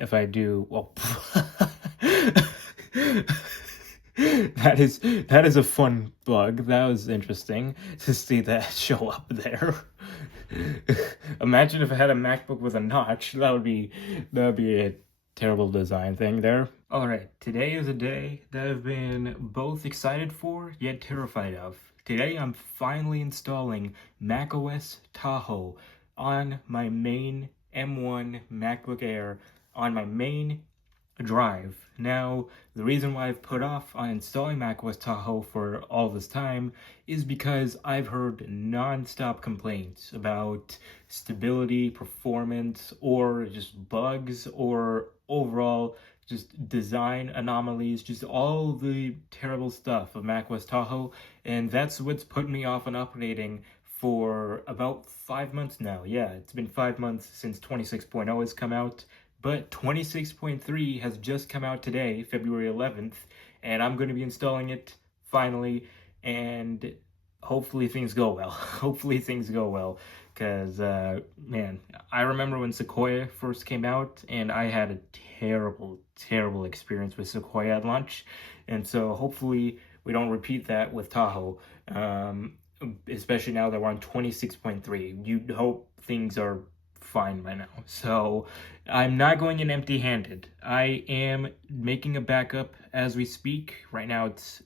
if I do, well, that is a fun bug. That was interesting to see that show up there. Imagine if I had a MacBook with a notch. That would be a terrible design thing there. All right, today is a day that I've been both excited for yet terrified of. Today I'm finally installing macOS Tahoe on my main M1 MacBook Air on my main drive. Now, the reason why I've put off on installing macOS Tahoe for all this time is because I've heard non-stop complaints about stability, performance, or just bugs, or overall just design anomalies, just all the terrible stuff of macOS Tahoe, and that's what's put me off on updating for about 5 months now. Yeah, it's been 5 months since 26.0 has come out, but 26.3 has just come out today, February 11th, and I'm going to be installing it finally, and hopefully things go well. Hopefully things go well, because, man, I remember when Sequoia first came out, and I had a terrible experience with Sequoia at launch, and so hopefully we don't repeat that with Tahoe, especially now that we're on 26.3. You'd hope things are fine by now. So I'm not going in empty-handed. I am making a backup as we speak. Right now it's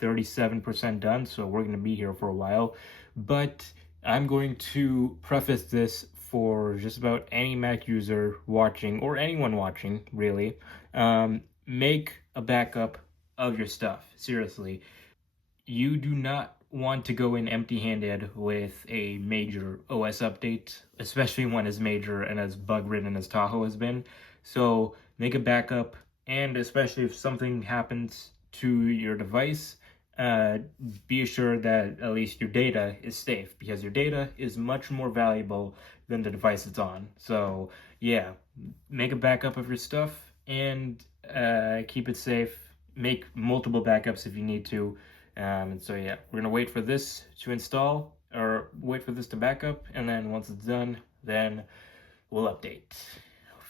37% done, so we're going to be here for a while. But I'm going to preface this for just about any Mac user watching, or anyone watching, really. Make a backup of your stuff. Seriously. You do not want to go in empty-handed with a major OS update, especially one as major and as bug-ridden as Tahoe has been. So make a backup, and especially if something happens to your device, be assured that at least your data is safe, because your data is much more valuable than the device it's on. So yeah, make a backup of your stuff and keep it safe. Make multiple backups if you need to. And so yeah, we're gonna wait for this to install, or wait for this to back up, and then once it's done, then we'll update.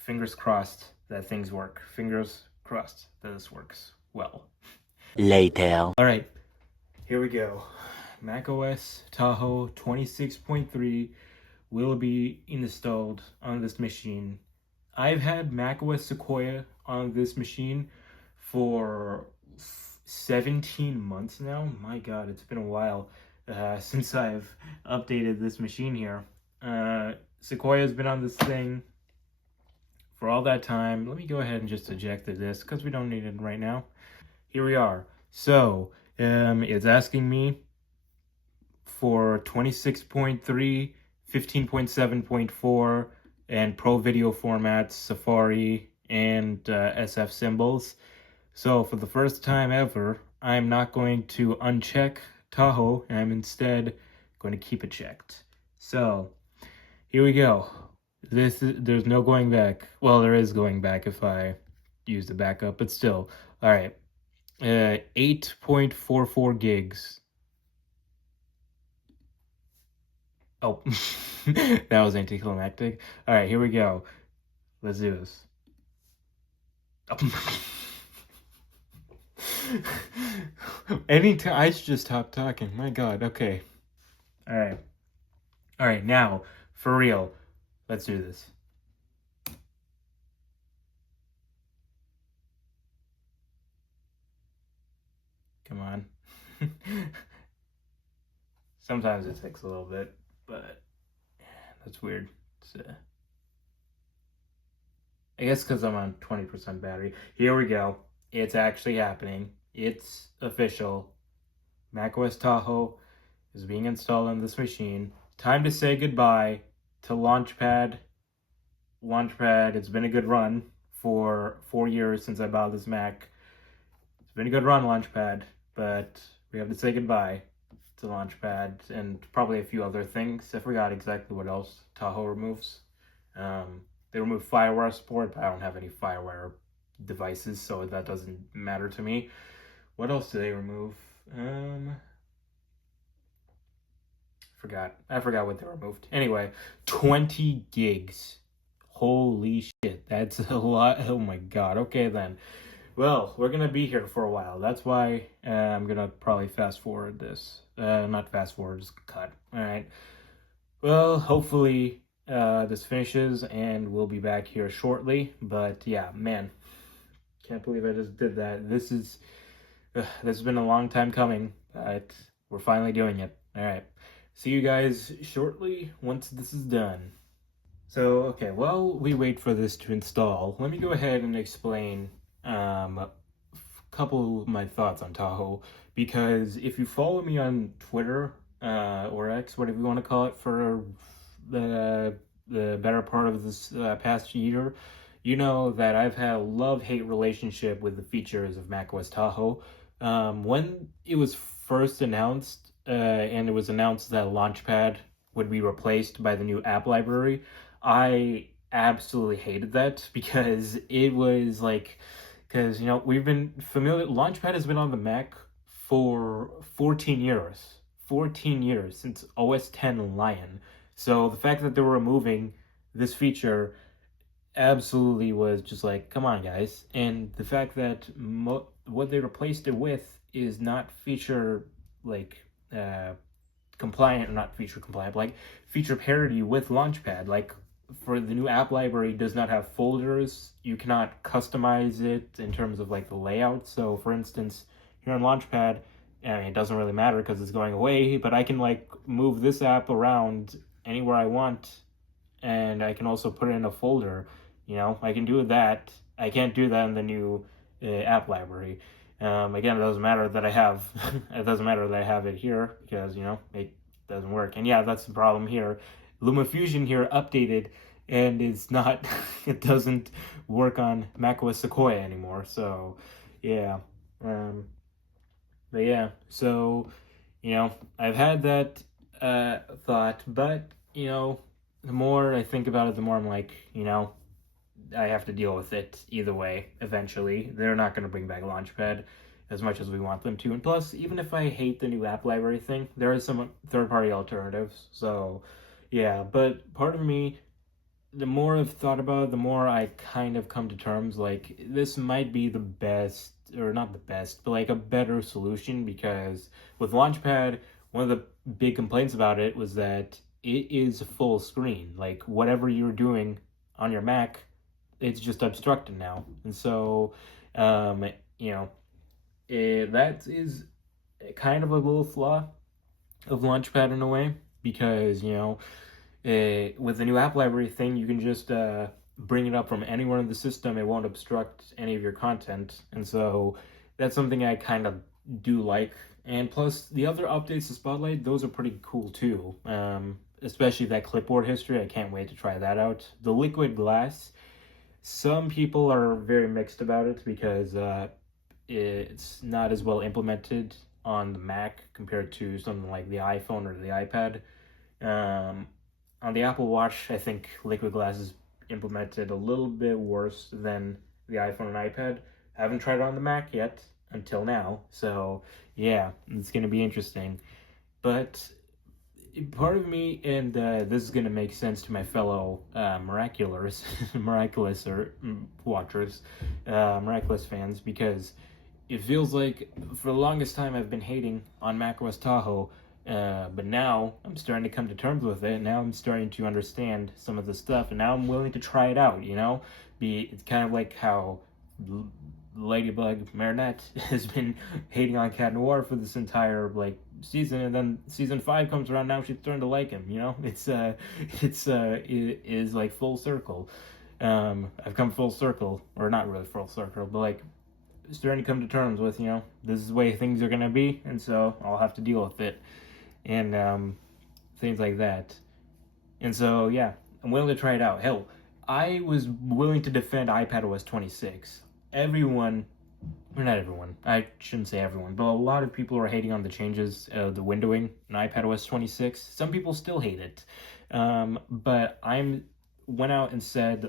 Fingers crossed that things work. Fingers crossed that this works well. Later. All right, here we go. macOS Tahoe 26.3 will be installed on this machine. I've had macOS Sequoia on this machine for 17 months now. My god, it's been a while since I've updated this machine here. Sequoia's been on this thing for all that time. Let me go ahead and just eject the disk because we don't need it right now. Here we are. So it's asking me for 26.3, 15.7.4, and Pro Video formats, Safari, and SF symbols. So for the first time ever, I'm not going to uncheck Tahoe, and I'm instead going to keep it checked. So here we go. There's no going back. Well, there is going back if I use the backup, but still. All right. 8.44 gigs. Oh, that was anticlimactic. All right, here we go. Let's do this. Oh. Anytime I should just stop talking. My god. Okay. All right, now for real, let's do this. Come on. Sometimes it takes a little bit, but that's weird. I guess because I'm on 20% battery. Here we go. It's actually happening. It's official. macOS Tahoe is being installed on this machine. Time to say goodbye to Launchpad. Launchpad, it's been a good run for 4 years since I bought this Mac. It's been a good run, Launchpad, but we have to say goodbye to Launchpad and probably a few other things. I forgot exactly what else Tahoe removes. They remove FireWire support, but I don't have any FireWire devices, so that doesn't matter to me. What else do they remove? I forgot what they removed. Anyway, 20 gigs. Holy shit, that's a lot. Oh my god. Okay then. Well, we're gonna be here for a while. That's why I'm gonna probably fast forward this. Not fast forward, just cut. All right. Well, hopefully this finishes and we'll be back here shortly. But yeah, man, can't believe I just did that. This has been a long time coming, but we're finally doing it. All right. See you guys shortly once this is done. So, okay, while we wait for this to install, let me go ahead and explain a couple of my thoughts on Tahoe. Because if you follow me on Twitter or X, whatever you want to call it, for the better part of this past year, you know that I've had a love-hate relationship with the features of macOS Tahoe. When it was first announced, and it was announced that Launchpad would be replaced by the new app library, I absolutely hated that because it was like, because we've been familiar. Launchpad has been on the Mac for 14 years, 14 years since OS 10 Lion. So the fact that they were removing this feature absolutely was just like, come on, guys. And the fact that what they replaced it with is not feature like compliant, or not feature compliant, but like feature parity with Launchpad. Like for the new app library does not have folders. You cannot customize it in terms of like the layout. So for instance, here on Launchpad, I mean, it doesn't really matter because it's going away, but I can like move this app around anywhere I want, and I can also put it in a folder. I can do that. I can't do that in the new app library. Again, it doesn't matter that I have it doesn't matter that I have it here because it doesn't work. And yeah, that's the problem here. LumaFusion here updated, and it's not it doesn't work on macOS Sequoia anymore. So yeah, but yeah, so I've had that thought, but the more I think about it, the more I'm like, I have to deal with it either way. Eventually, they're not going to bring back Launchpad as much as we want them to. And plus, even if I hate the new app library thing, there is some third-party alternatives. So, yeah. But part of me, the more I've thought about it, the more I kind of come to terms like this might be the best, or not the best, but like a better solution, because with Launchpad, one of the big complaints about it was that it is full screen. Like whatever you're doing on your Mac, it's just obstructed now. And so, that is kind of a little flaw of Launchpad in a way, because, with the new app library thing, you can just bring it up from anywhere in the system. It won't obstruct any of your content. And so that's something I kind of do like. And plus, the other updates to Spotlight, those are pretty cool too. Especially that clipboard history. I can't wait to try that out. The liquid glass, some people are very mixed about it because it's not as well implemented on the Mac compared to something like the iPhone or the iPad. On the Apple Watch, I think liquid glass is implemented a little bit worse than the iPhone and iPad. I haven't tried it on the Mac yet until now, so yeah, it's going to be interesting. But part of me, and this is going to make sense to my fellow miraculous watchers, miraculous fans, because it feels like for the longest time I've been hating on macOS Tahoe, but now I'm starting to come to terms with it. Now I'm starting to understand some of the stuff, and now I'm willing to try it out. It's kind of like how Ladybug Marinette has been hating on Cat Noir for this entire season, and then season 5 comes around. Now she's starting to like him. It is like full circle. I've come full circle, or not really full circle, but like starting to come to terms with this is the way things are gonna be, and so I'll have to deal with it, and things like that. And so yeah, I'm willing to try it out. Hell, I was willing to defend iPadOS 26. Everyone, or not everyone, I shouldn't say everyone, but a lot of people are hating on the changes, the windowing in iPadOS 26. Some people still hate it, but went out and said,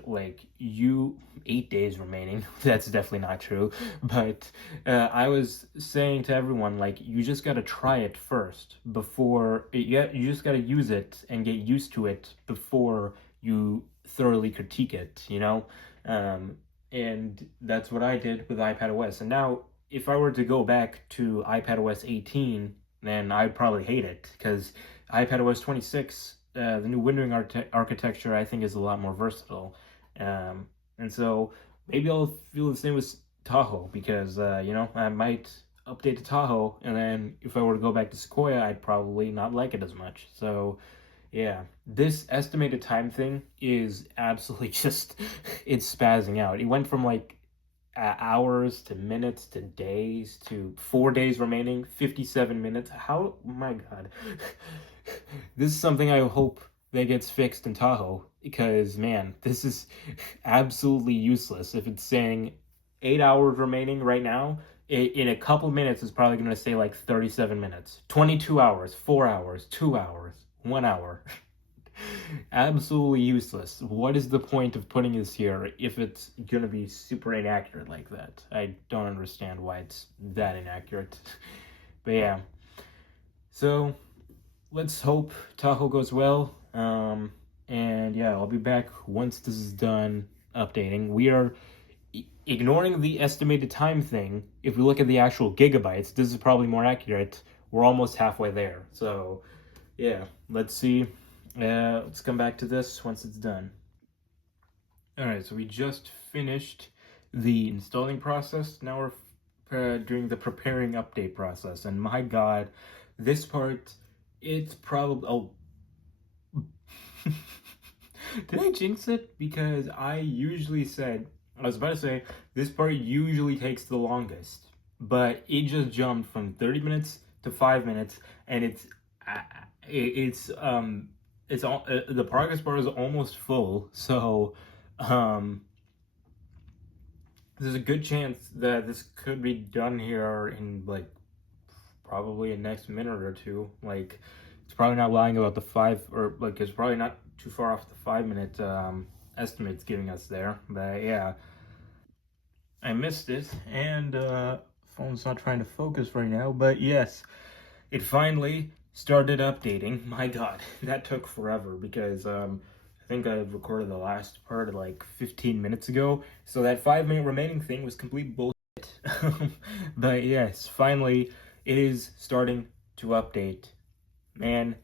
8 days remaining. That's definitely not true, but I was saying to everyone, you just gotta try it first you just gotta use it and get used to it before you thoroughly critique it, you know? And that's what I did with iPadOS. And now, if I were to go back to iPadOS 18, then I'd probably hate it because iPadOS 26, the new windowing architecture, I think is a lot more versatile. And so maybe I'll feel the same with Tahoe because, I might update to Tahoe, and then if I were to go back to Sequoia, I'd probably not like it as much. So, yeah, this estimated time thing is absolutely just, it's spazzing out. It went from like hours to minutes to days to 4 days remaining, 57 minutes. How, my God. This is something I hope that gets fixed in Tahoe because, man, this is absolutely useless. If it's saying 8 hours remaining right now, in a couple minutes, it's probably going to say like 37 minutes, 22 hours, 4 hours, 2 hours, 1 hour. Absolutely useless. What is the point of putting this here if it's going to be super inaccurate like that? I don't understand why it's that inaccurate. But yeah. So let's hope Tahoe goes well. And yeah, I'll be back once this is done updating. We are ignoring the estimated time thing. If we look at the actual gigabytes, this is probably more accurate. We're almost halfway there. So yeah, let's see. Let's come back to this once it's done. All right, so we just finished the installing process. Now we're doing the preparing update process. And my God, this part, it's probably, oh, did I jinx it? Because I was about to say, this part usually takes the longest, but it just jumped from 30 minutes to 5 minutes, and it's all, the progress bar is almost full, so, there's a good chance that this could be done here in, like, probably a next minute or two. Like, it's probably not lying about the 5, or like it's probably not too far off the 5 minute estimates giving us there. But yeah, I missed it, and phone's not trying to focus right now. But yes, it finally started updating. My God, that took forever because I think I recorded the last part like 15 minutes ago. So that 5 minute remaining thing was complete bullshit. But yes, finally it is starting to update. Man,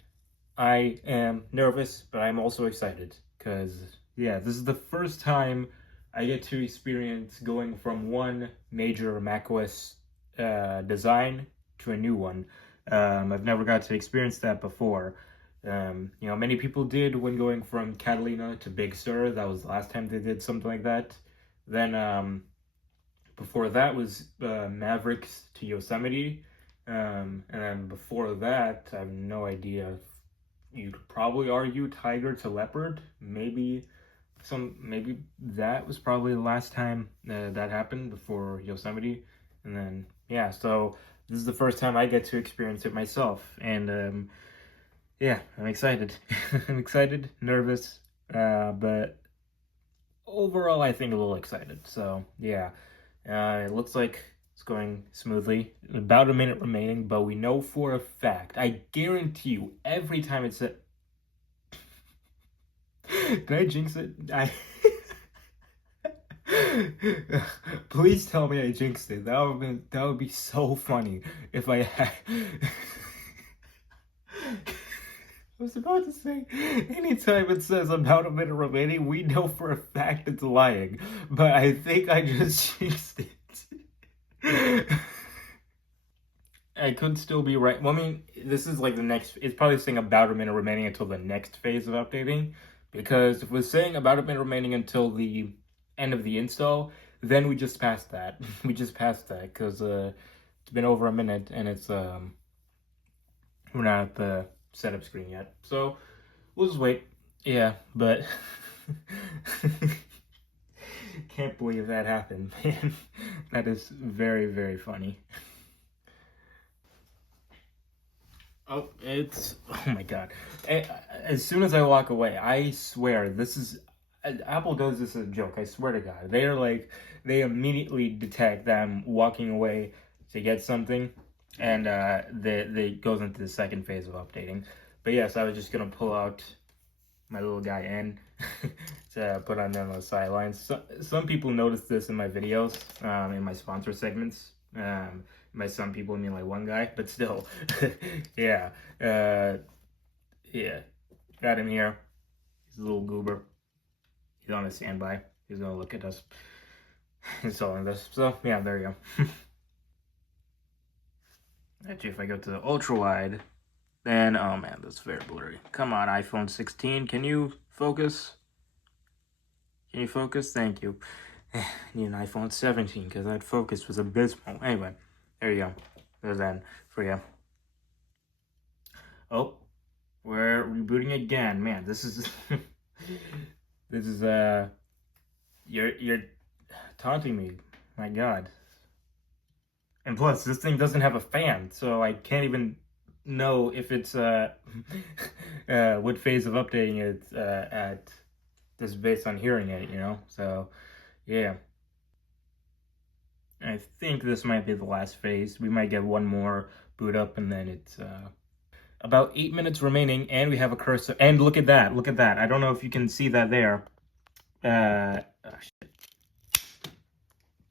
I am nervous, but I'm also excited because, yeah, this is the first time I get to experience going from one major macOS design to a new one. I've never got to experience that before. Many people did when going from Catalina to Big Sur. That was the last time they did something like that. Then before that was Mavericks to Yosemite. And then before that, I have no idea. You'd probably argue tiger to leopard. Maybe that was probably the last time that happened before Yosemite. And then, yeah, so this is the first time I get to experience it myself. And yeah, I'm excited. I'm excited, nervous, but overall, I think a little excited. So, yeah, it looks like it's going smoothly. About a minute remaining, but we know for a fact, I guarantee you, every time it's a... Did I jinx it? Please tell me I jinxed it. That would be so funny if I had... I was about to say, anytime it says about a minute remaining, we know for a fact it's lying. But I think I just jinxed it. I could still be right. Well, I mean, this is like the next, it's probably saying about a minute remaining until the next phase of updating. Because if it was saying about a minute remaining until the end of the install, then we just passed that. We just passed that because it's been over a minute and it's, we're not at the setup screen yet. So we'll just wait. Yeah, but can't believe that happened, man. That is very, very funny. Oh, oh my God. As soon as I walk away, I swear this is, Apple does this as a joke. I swear to God. They immediately detect that I'm walking away to get something, and they goes into the second phase of updating. But yes, I was just gonna pull out my little guy N. to put on them on the sidelines. Some people notice this in my videos, in my sponsor segments. By some people, I mean like one guy, but still, yeah, yeah. Got him here. He's a little goober. He's on a standby. He's gonna look at us installing this. So yeah, there you go. Actually, if I go to the ultra wide, then oh man, that's very blurry. Come on, iPhone 16, can you focus? Can you focus? Thank you. I need an iPhone 17 because that focus was abysmal. Anyway, there you go. There's that for you. Oh, we're rebooting again. Man, this is this is you're taunting me. My God. And plus, this thing doesn't have a fan, so I can't even know if it's what phase of updating it's at. Just based on hearing it, you know. So, yeah. I think this might be the last phase. We might get one more boot up, and then it's about 8 minutes remaining, and we have a cursor. And look at that! Look at that! I don't know if you can see that there. Oh, shit.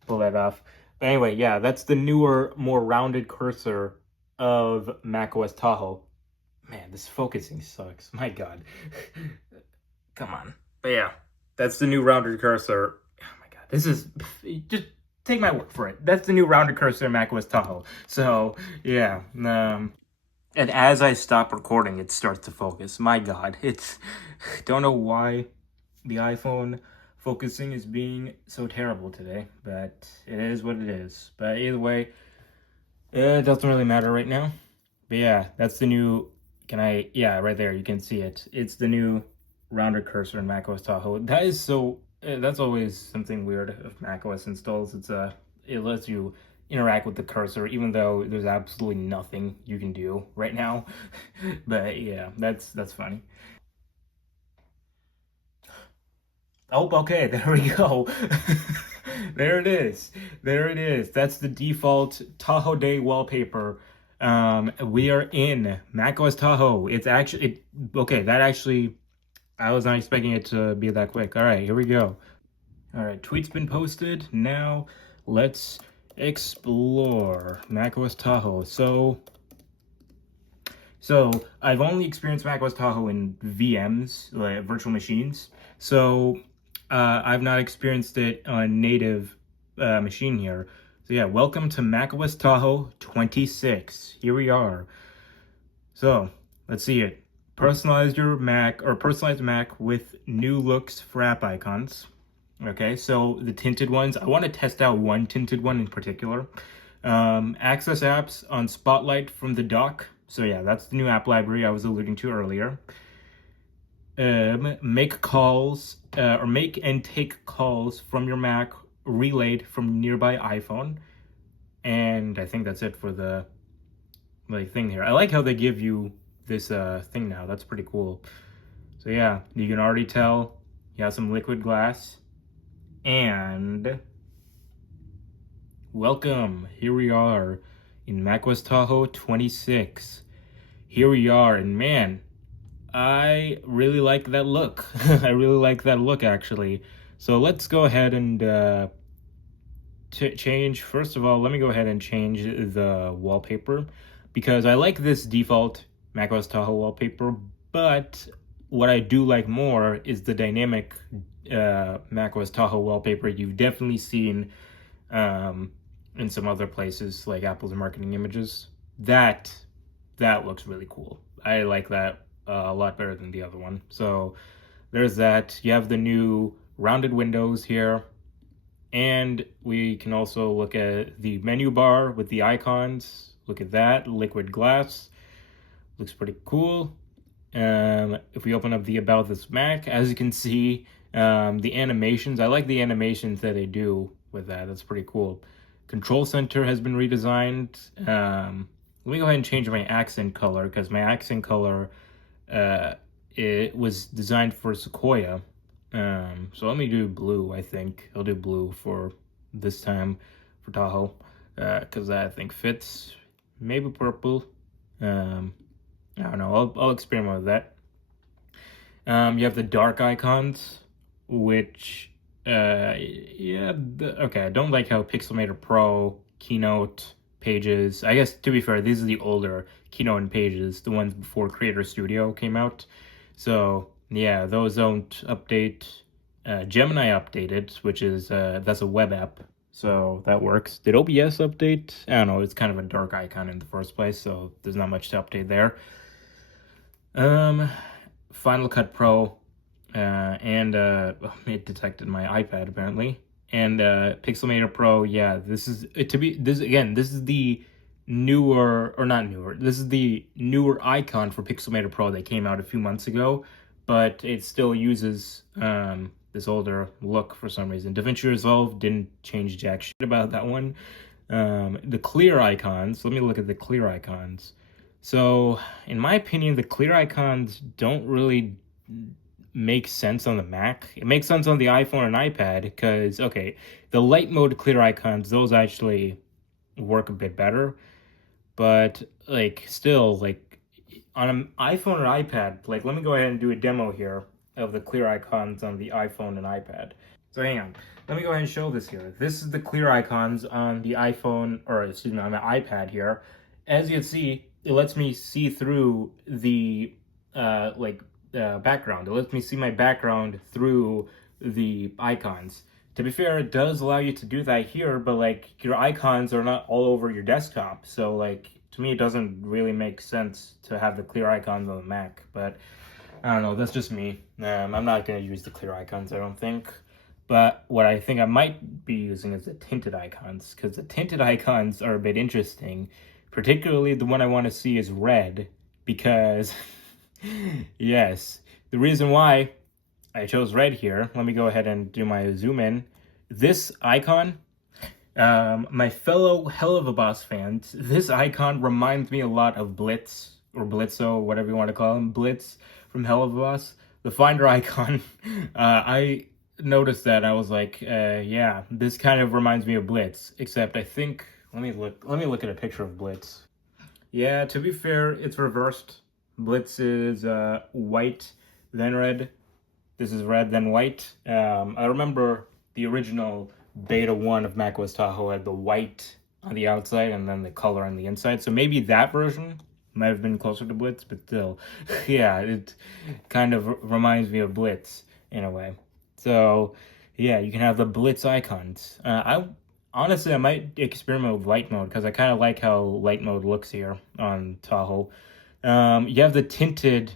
Pull that off. But anyway, yeah, that's the newer, more rounded cursor of macOS Tahoe. Man, this focusing sucks. My God. Come on. But yeah, that's the new rounded cursor. Oh my God, this is just take my word for it. That's the new rounded cursor in macOS Tahoe. So yeah, and as I stop recording, it starts to focus. My God, it's don't know why the iPhone focusing is being so terrible today, but it is what it is. But either way, it doesn't really matter right now. But yeah, that's the new. Yeah, right there, you can see it. It's the new rounded cursor in macOS Tahoe. That is so. That's always something weird if macOS installs. It lets you interact with the cursor, even though there's absolutely nothing you can do right now. But yeah, that's funny. Oh, okay, there we go. There it is. There it is. That's the default Tahoe Day wallpaper. We are in macOS Tahoe. It's actually okay. That actually, I was not expecting it to be that quick. All right, here we go. All right, tweet's been posted. Now let's explore macOS Tahoe. So I've only experienced macOS Tahoe in VMs, like virtual machines. So I've not experienced it on a native machine here. So yeah, welcome to macOS Tahoe 26. Here we are. So let's see it. Personalize your Mac or personalize Mac with new looks for app icons. Okay, so the tinted ones, I want to test out one tinted one in particular. Access apps on Spotlight from the dock. So yeah, that's the new app library I was alluding to earlier. Make calls or make and take calls from your Mac relayed from nearby iPhone. And I think that's it for the thing here. I like how they give you this thing now. That's pretty cool. So yeah, you can already tell you have some liquid glass. And welcome. Here we are in macOS Tahoe 26. Here we are, and man, I really like that look. I really like that look, actually. So let's go ahead and change. First of all, let me go ahead and change the wallpaper because I like this default macOS Tahoe wallpaper, but what I do like more is the dynamic macOS Tahoe wallpaper you've definitely seen in some other places like Apple's marketing images. That looks really cool. I like that a lot better than the other one. So there's that. You have the new rounded windows here. And we can also look at the menu bar with the icons. Look at that, liquid glass. Looks pretty cool. If we open up the About This Mac, as you can see, the animations, I like the animations that they do with that. That's pretty cool. Control Center has been redesigned. Let me go ahead and change my accent color because my accent color it was designed for Sequoia. So let me do blue, I think. I'll do blue for this time for Tahoe because that I think fits. Maybe purple. I don't know. I'll experiment with that. You have the dark icons, which, okay, I don't like how Pixelmator Pro, Keynote, Pages, I guess to be fair, these are the older Keynote and Pages, the ones before Creator Studio came out. So, yeah, those don't update. Gemini updated, which is, that's a web app, so that works. Did OBS update? I don't know, it's kind of a dark icon in the first place, so there's not much to update there. Final Cut Pro, and it detected my iPad apparently, and Pixelmator Pro. Yeah, this is this is the newer, or not newer. This is the newer icon for Pixelmator Pro that came out a few months ago, but it still uses this older look for some reason. DaVinci Resolve didn't change jack shit about that one. The clear icons. Let me look at the clear icons. So, in my opinion, the clear icons don't really make sense on the Mac. It makes sense on the iPhone and iPad because, okay, the light mode clear icons, those actually work a bit better. But, like, still, like, on an iPhone or iPad, like, let me go ahead and do a demo here of the clear icons on the iPhone and iPad. So, hang on. Let me go ahead and show this here. This is the clear icons on the iPhone, or excuse me, on the iPad here. As you can see, it lets me see through the background. It lets me see my background through the icons. To be fair, it does allow you to do that here, but like your icons are not all over your desktop. So like to me, it doesn't really make sense to have the clear icons on the Mac. But I don't know. That's just me. I'm not gonna use the clear icons, I don't think. But what I think I might be using is the tinted icons, because the tinted icons are a bit interesting. Particularly the one I want to see is red, because yes, the reason why I chose red here, let me go ahead and do my zoom in. This icon, my fellow Hell of a Boss fans, this icon reminds me a lot of Blitz, or Blitzo, whatever you want to call him, Blitz from Hell of a Boss. The Finder icon, I noticed that, I was like, yeah, this kind of reminds me of Blitz, except I think, let me look at a picture of Blitz. Yeah, to be fair, it's reversed. Blitz is white, then red. This is red, then white. I remember the original beta 1 of macOS Tahoe had the white on the outside and then the color on the inside. So maybe that version might have been closer to Blitz, but still, yeah, it kind of reminds me of Blitz in a way. So, yeah, you can have the Blitz icons. Honestly, I might experiment with light mode because I kind of like how light mode looks here on Tahoe. You have the tinted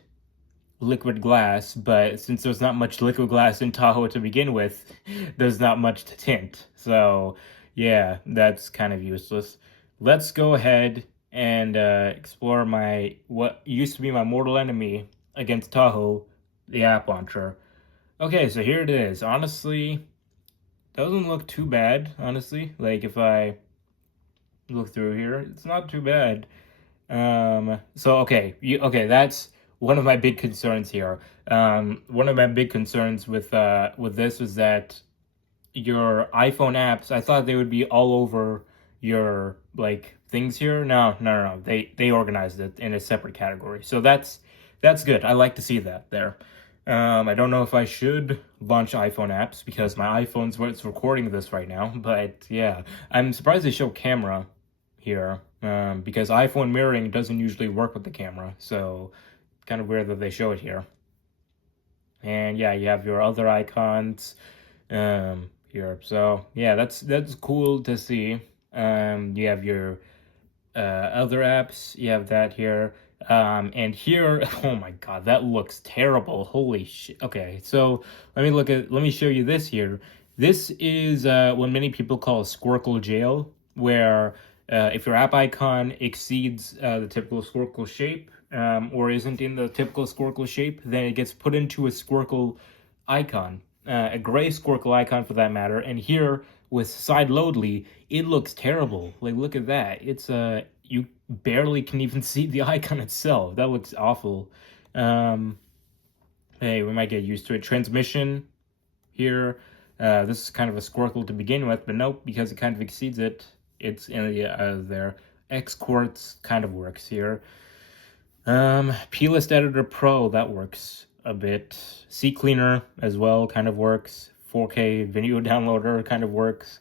liquid glass, but since there's not much liquid glass in Tahoe to begin with, there's not much to tint. So, yeah, that's kind of useless. Let's go ahead and explore what used to be my mortal enemy against Tahoe, the app launcher. Okay, so here it is. Honestly, doesn't look too bad, honestly. Like, if I look through here, it's not too bad. Okay, that's one of my big concerns here. One of my big concerns with this was that your iPhone apps, I thought they would be all over your, like, things here. No. They organized it in a separate category. So that's good. I like to see that there. I don't know if I should launch iPhone apps because my iPhone's what's recording this right now, but yeah, I'm surprised they show camera here, because iPhone mirroring doesn't usually work with the camera, so kind of weird that they show it here. And yeah, you have your other icons here. So yeah, that's cool to see. You have your other apps. You have that here. And here, oh my God, that looks terrible. Holy shit. Okay, so let me show you this here. This is what many people call a Squircle jail, where if your app icon exceeds the typical Squircle shape, or isn't in the typical Squircle shape, then it gets put into a Squircle icon, a gray Squircle icon for that matter. And here with side loadly, it looks terrible. Like, look at that. It's you barely can even see the icon itself. That looks awful. Hey, we might get used to it. Transmission here. This is kind of a Squircle to begin with, but nope, because it kind of exceeds it, it's in the there. X-Quartz kind of works here. Plist Editor Pro, that works. a bit. CCleaner as well kind of works. 4K video downloader kind of works.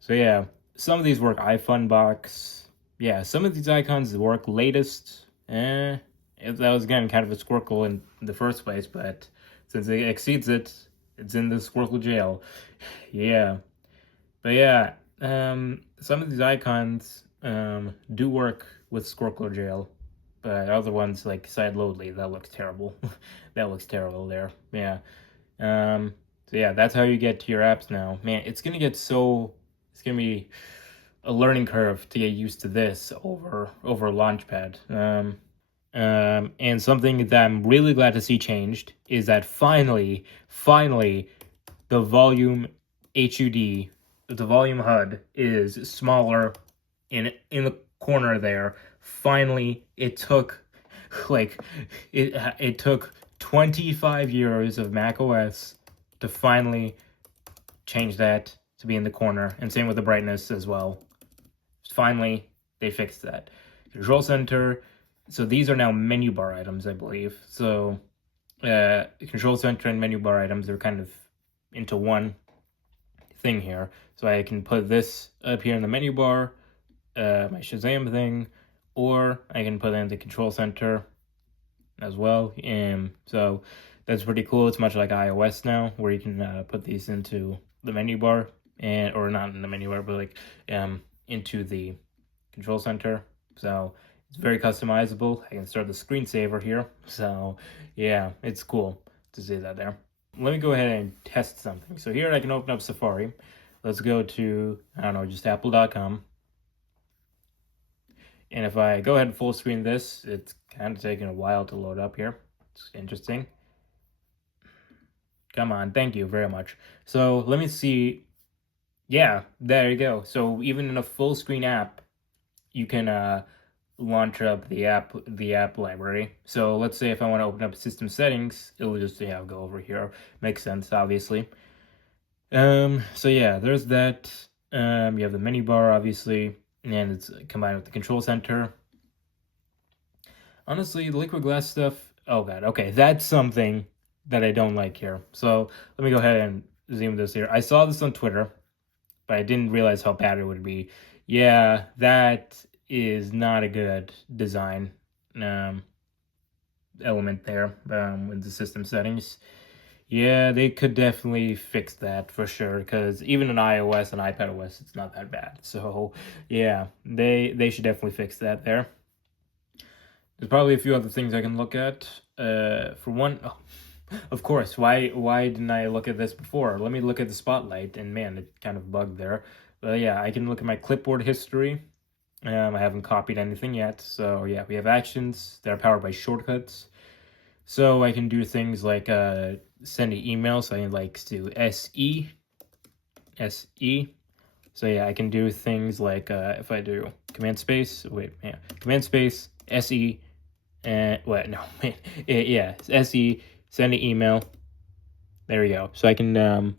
So yeah, some of these work. iFunbox. Yeah, some of these icons work. Latest. That was again kind of a squircle in the first place, but since it exceeds it, it's in the squircle jail. Yeah. But yeah, some of these icons do work with Squircle Jail, but other ones like Sideloadly, that looks terrible. That looks terrible there. Yeah. So yeah, that's how you get to your apps now. Man, it's gonna be a learning curve to get used to this over Launchpad. And something that I'm really glad to see changed is that finally, the volume HUD, the volume HUD is smaller in the corner there. Finally, it took it took 25 years of macOS to finally change that to be in the corner, and same with the brightness as well. Finally, they fixed that. Control center. So these are now menu bar items, I believe. So control center and menu bar items are kind of into one thing here. So I can put this up here in the menu bar, my Shazam thing, or I can put it in the control center as well. So that's pretty cool. It's much like iOS now, where you can put these into the menu bar, or not in the menu bar, but like into the control center. So it's very customizable. I can start the screensaver here. So yeah, it's cool to see that there. Let me go ahead and test something. So here I can open up Safari. Let's go to, I don't know, just apple.com. And if I go ahead and full screen this, it's kind of taking a while to load up here. It's interesting. Come on, thank you very much. So let me see. Yeah, there you go. So even in a full screen app, you can launch up the app library. So let's say if I want to open up system settings, it'll just go over here. Makes sense, obviously. So yeah, there's that. You have the menu bar, obviously, and it's combined with the control center. Honestly, the liquid glass stuff, oh god, okay, that's something that I don't like here. So let me go ahead and zoom this here. I saw this on Twitter, but I didn't realize how bad it would be. Yeah, that is not a good design element there with the system settings. Yeah, they could definitely fix that for sure, because even in iOS and iPadOS, it's not that bad. So yeah, they should definitely fix that there. There's probably a few other things I can look at. For one, oh, of course, why didn't I look at this before? Let me look at the spotlight, and man, it kind of bugged there. But yeah, I can look at my clipboard history. I haven't copied anything yet. So yeah, we have actions that are powered by shortcuts. So I can do things like sending emails. So I can do SE. So yeah, I can do things like if I do command space, SE, and yeah, SE, send an email. There we go. So I can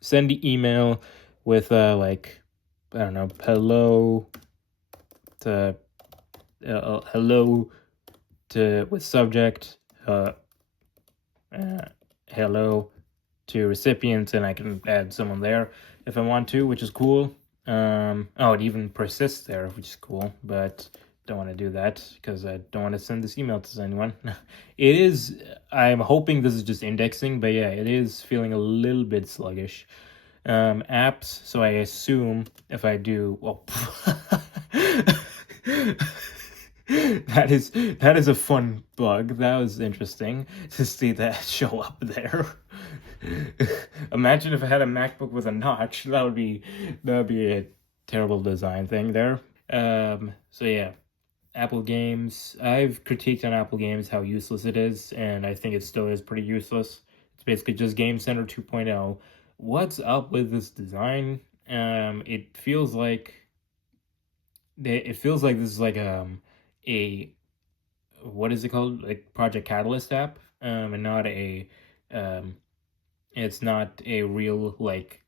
send the email with I don't know, hello to with subject, hello to recipients, and I can add someone there if I want to, which is cool. Oh, it even persists there, which is cool, but don't want to do that because I don't want to send this email to anyone. I'm hoping this is just indexing, but yeah, it is feeling a little bit sluggish. Apps, so I assume if I do, well, that is a fun bug. That was interesting to see that show up there. Imagine if I had a MacBook with a notch. That would be a terrible design thing there. So yeah, Apple Games. I've critiqued on Apple Games how useless it is, and I think it still is pretty useless. It's basically just Game Center 2.0. What's up with this design? It feels like this is like a what is it called, like Project Catalyst app, and not it's not a real like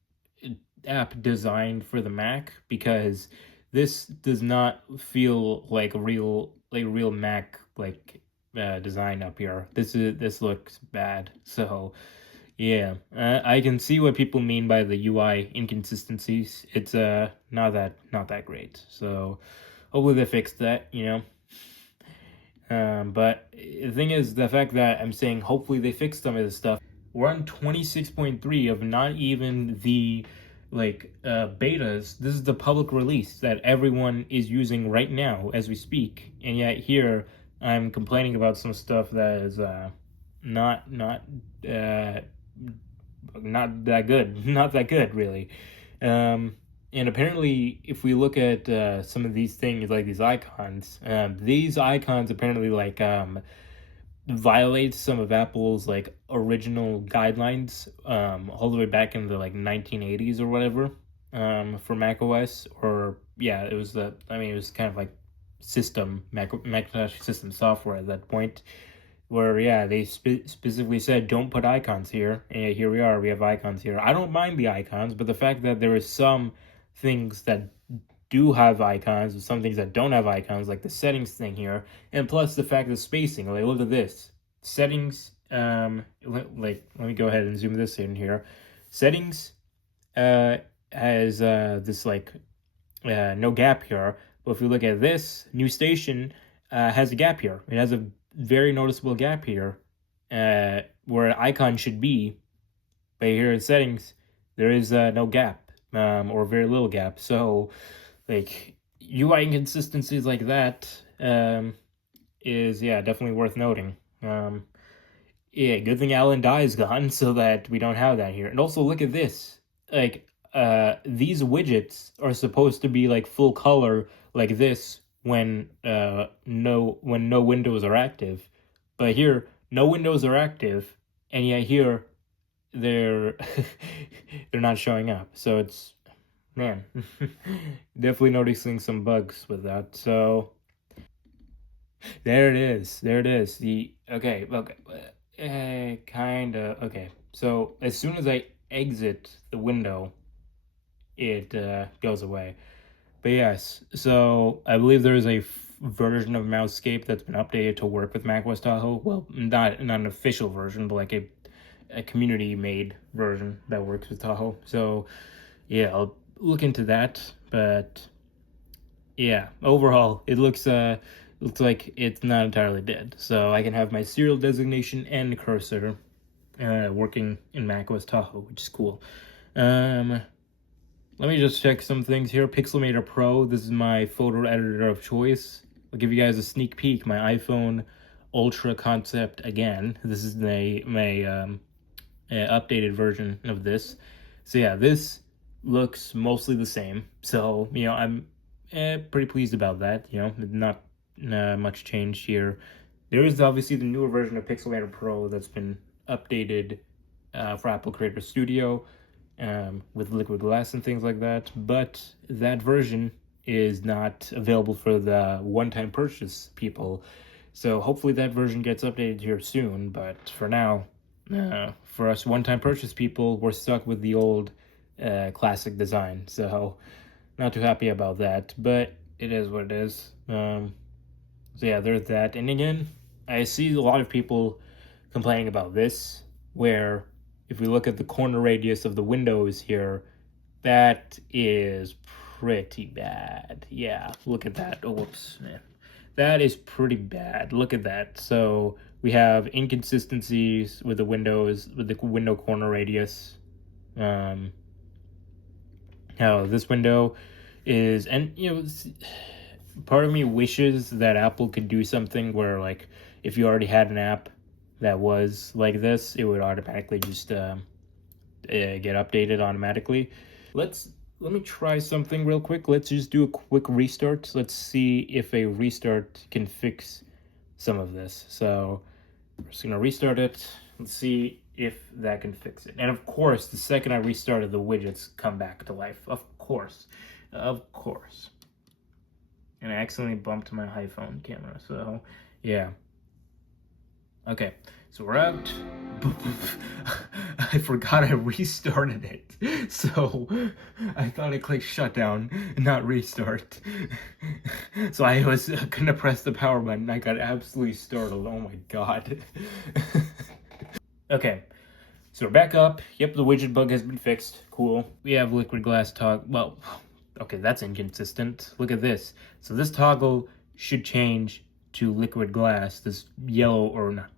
app designed for the Mac, because this does not feel like a real Mac like design up here. This looks bad. So yeah, I can see what people mean by the UI inconsistencies. It's not that great. So hopefully they fix that. But the thing is, the fact that I'm saying hopefully they fix some of this stuff. We're on 26.3 of not even the betas. This is the public release that everyone is using right now as we speak, and yet here I'm complaining about some stuff that is not not uh, not that good, not that good really. And apparently, if we look at some of these things, like these icons apparently violates some of Apple's original guidelines, all the way back in the 1980s or whatever, for macOS. Or yeah, it was it was kind of like Macintosh system software at that point, where yeah, they specifically said don't put icons here, and here we are, we have icons here. I don't mind the icons, but the fact that there is some things that do have icons and some things that don't have icons, like the settings thing here, and plus the fact of spacing. Like, look at this settings. Let me go ahead and zoom this in here. Settings has this no gap here, but if you look at this new station, has a gap here. It has a very noticeable gap here, where an icon should be, but here in settings there is no gap, or very little gap. So UI inconsistencies like that is yeah, definitely worth noting. Yeah, good thing Alan Dye is gone so that we don't have that here. And also look at this. These widgets are supposed to be full color like this when no windows are active. But here no windows are active, and yet here they're they're not showing up. So it's, man, definitely noticing some bugs with that. So there it is. There it is. Kind of okay. So as soon as I exit the window, it goes away. But yes, so I believe there is a version of Mousescape that's been updated to work with macOS Tahoe. Well, not an official version, but a community made version that works with Tahoe. So yeah, I'll look into that. But yeah, overall it looks like it's not entirely dead. So I can have my serial designation and cursor working in macOS Tahoe, which is cool. Let me just check some things here. Pixelmator Pro, this is my photo editor of choice. I'll give you guys a sneak peek. My iPhone Ultra concept again. This is my updated version of this. So yeah, this looks mostly the same. So I'm pretty pleased about that. Not much change here. There is obviously the newer version of Pixelmator Pro that's been updated for Apple Creator Studio, with liquid glass and things like that, but that version is not available for the one-time purchase people. So hopefully that version gets updated here soon, but for now, for us one-time purchase people, we're stuck with the old classic design. So not too happy about that, but it is what it is. So yeah, there's that. And again, I see a lot of people complaining about this, where if we look at the corner radius of the windows here, that is pretty bad. Yeah, look at that. Oh, whoops, man. That is pretty bad. Look at that. So we have inconsistencies with the windows, with the window corner radius. How this window is, and part of me wishes that Apple could do something where if you already had an app that was like this, it would automatically just get updated automatically. Let me try something real quick. Let's just do a quick restart. Let's see if a restart can fix some of this. So we're just gonna restart it. Let's see if that can fix it. And of course, the second I restarted, the widgets come back to life. Of course. And I accidentally bumped my iPhone camera. So yeah. Okay, So we're out. I forgot I restarted it. So I thought I clicked shutdown and not restart. So I was gonna press the power button. I got absolutely startled. Oh my god. Okay, so we're back up. Yep, the widget bug has been fixed. Cool. We have liquid glass toggle. Well, okay, that's inconsistent. Look at this. So this toggle should change to liquid glass. This yellow, or not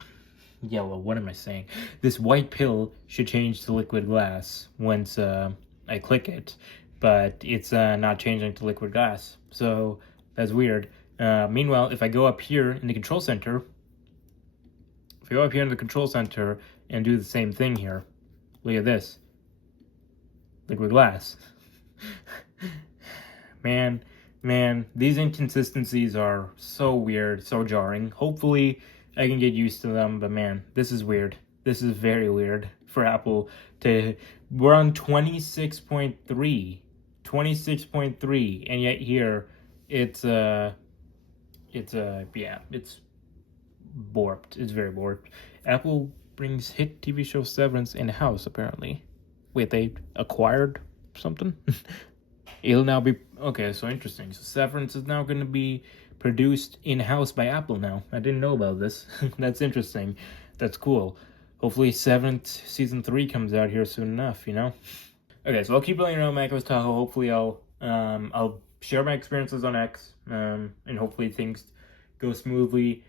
yellow, what am I saying? This white pill should change to liquid glass once I click it, but it's not changing to liquid glass. So that's weird. Meanwhile, if I go up here in the control center, and do the same thing here, look at this. Liquid glass. Man, these inconsistencies are so weird, so jarring. Hopefully, I can get used to them, but man, this is weird. This is very weird for Apple to... We're on 26.3, and yet here, it's warped. It's very warped. Apple brings hit TV show Severance in-house, apparently. Wait, they acquired something? It'll now be... Okay, so interesting. So Severance is now going to be produced in-house by Apple now. I didn't know about this. That's interesting. That's cool. Hopefully Severance Season 3 comes out here soon enough, you know? Okay, so I'll keep letting you know macOS Tahoe. Hopefully I'll share my experiences on X, and hopefully things go smoothly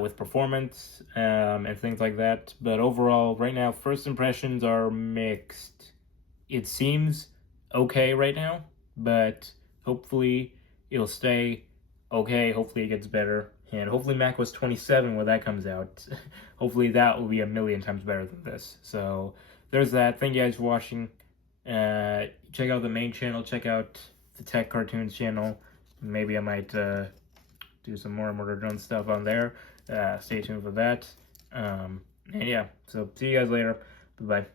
with performance and things like that. But overall, right now, first impressions are mixed. It seems okay right now, but hopefully it'll stay okay. Hopefully it gets better, and hopefully macOS 27, when that comes out, hopefully that will be a million times better than this. So there's that. Thank you guys for watching. Check out the main channel, check out the Tech Cartoons channel. Maybe I might do some more Murder Drone stuff on there. Stay tuned for that. And yeah, so see you guys later. Bye-bye.